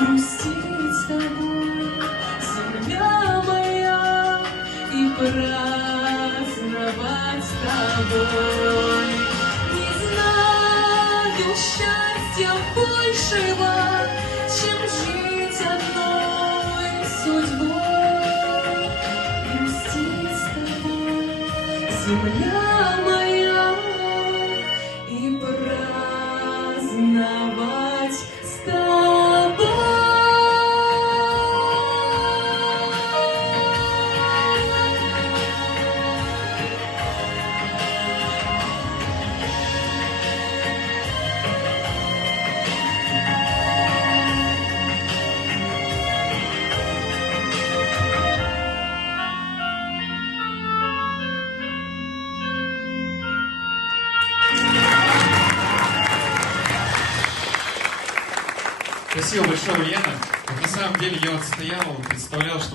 грустить с тобой, земля моя, и праздновать с тобой. Не знаю счастья большего, чем жить одной судьбой. Грустить с тобой, земля моя, и праздновать с тобой. Спасибо большое, Лена. Вот на самом деле я вот стоял, представлял, что